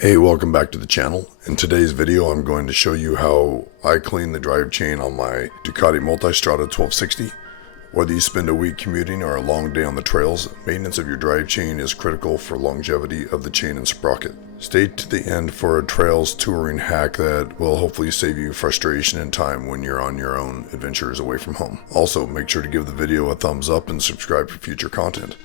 Hey, welcome back to the channel. In today's video, I'm going to show you how I clean the drive chain on my Ducati Multistrada 1260. Whether you spend a week commuting or a long day on the trails, maintenance of your drive chain is critical for longevity of the chain and sprocket. Stay to the end for a trails touring hack that will hopefully save you frustration and time when you're on your own adventures away from home. Also, make sure to give the video a thumbs up and subscribe for future content.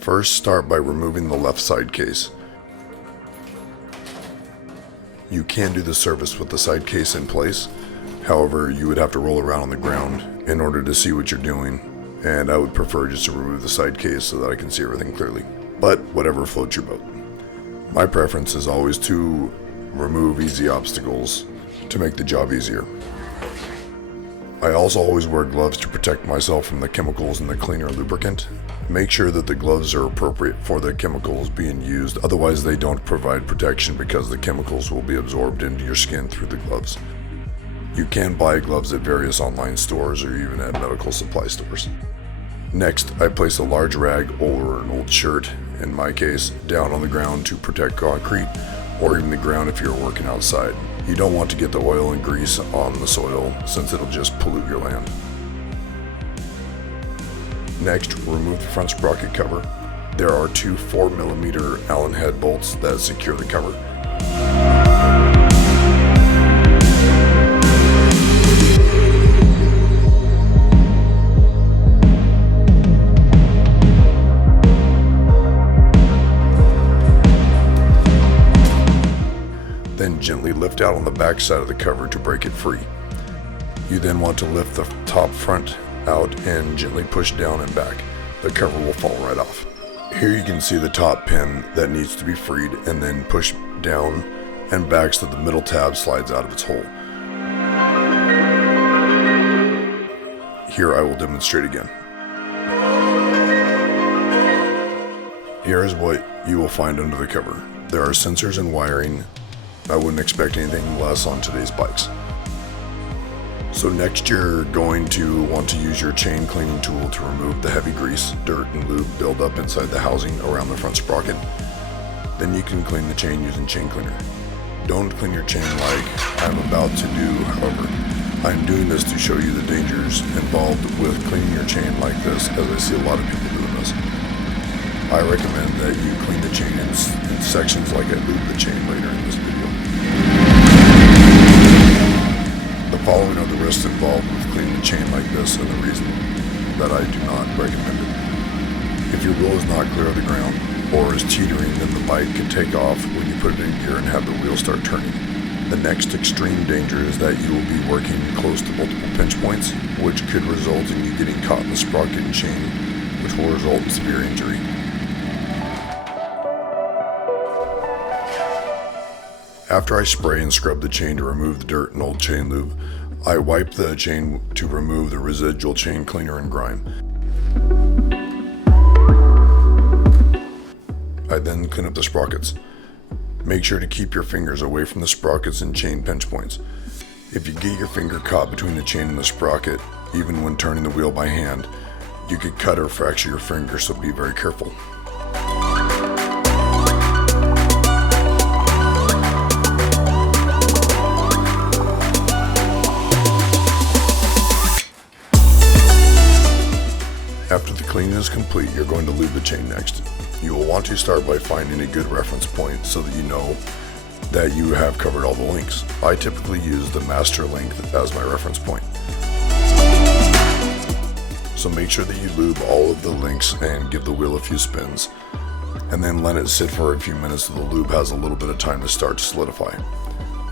First, start by removing the left side case. You can do the service with the side case in place, however you would have to roll around on the ground in order to see what you're doing, and I would prefer just to remove the side case so that I can see everything clearly, but whatever floats your boat. My preference is always to remove easy obstacles to make the job easier. I also always wear gloves to protect myself from the chemicals in the cleaner lubricant. Make sure that the gloves are appropriate for the chemicals being used, otherwise they don't provide protection because the chemicals will be absorbed into your skin through the gloves. You can buy gloves at various online stores or even at medical supply stores. Next, I place a large rag or an old shirt, in my case, down on the ground to protect concrete or even the ground if you're working outside. You don't want to get the oil and grease on the soil since it'll just pollute your land. Next, remove the front sprocket cover. There are two 4mm Allen head bolts that secure the cover. Then gently lift out on the back side of the cover to break it free. You then want to lift the top front out and gently push down and back. The cover will fall right off. Here you can see the top pin that needs to be freed and then push down and back so the middle tab slides out of its hole. Here I will demonstrate again. Here is what you will find under the cover. There are sensors and wiring. I wouldn't expect anything less on today's bikes. So next you're going to want to use your chain cleaning tool to remove the heavy grease, dirt, and lube buildup inside the housing around the front sprocket. Then you can clean the chain using chain cleaner. Don't clean your chain like I'm about to do, however. I'm doing this to show you the dangers involved with cleaning your chain like this, as I see a lot of people doing this. I recommend that you clean the chain in sections like I lube the chain later in this video. The following are the risks involved with cleaning the chain like this and the reason that I do not recommend it. If your wheel is not clear of the ground or is teetering, then the bike can take off when you put it in gear and have the wheel start turning. The next extreme danger is that you will be working close to multiple pinch points, which could result in you getting caught in the sprocket and chain, which will result in severe injury. After I spray and scrub the chain to remove the dirt and old chain lube, I wipe the chain to remove the residual chain cleaner and grime. I then clean up the sprockets. Make sure to keep your fingers away from the sprockets and chain pinch points. If you get your finger caught between the chain and the sprocket, even when turning the wheel by hand, you could cut or fracture your finger, so be very careful. After the cleaning is complete, you're going to lube the chain next. You will want to start by finding a good reference point so that you know that you have covered all the links. I typically use the master length as my reference point. So make sure that you lube all of the links and give the wheel a few spins, and then let it sit for a few minutes so the lube has a little bit of time to start to solidify.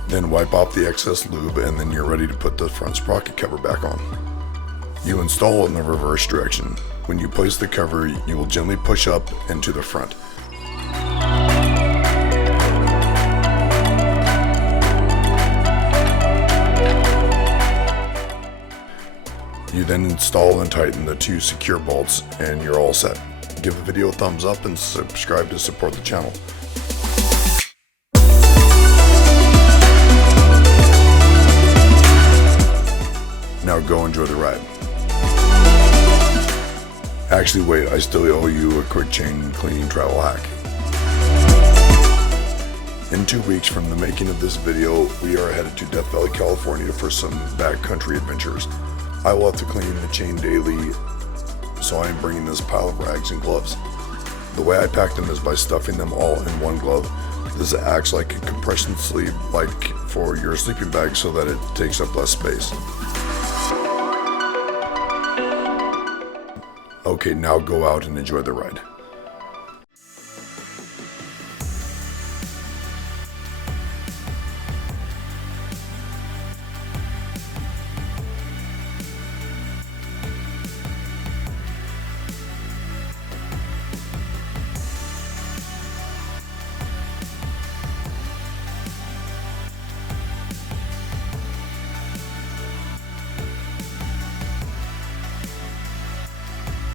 Then wipe off the excess lube and then you're ready to put the front sprocket cover back on. You install it in the reverse direction. When you place the cover, you will gently push up and to the front. You then install and tighten the two secure bolts and you're all set. Give the video a thumbs up and subscribe to support the channel. go enjoy the ride. Actually, wait, I still owe you a quick chain cleaning travel hack. In 2 weeks from the making of this video, we are headed to Death Valley, California for some backcountry adventures. I will have to clean the chain daily, so I am bringing this pile of rags and gloves. The way I pack them is by stuffing them all in one glove. This acts like a compression sleeve, like for your sleeping bag, so that it takes up less space. Okay, now go out and enjoy the ride.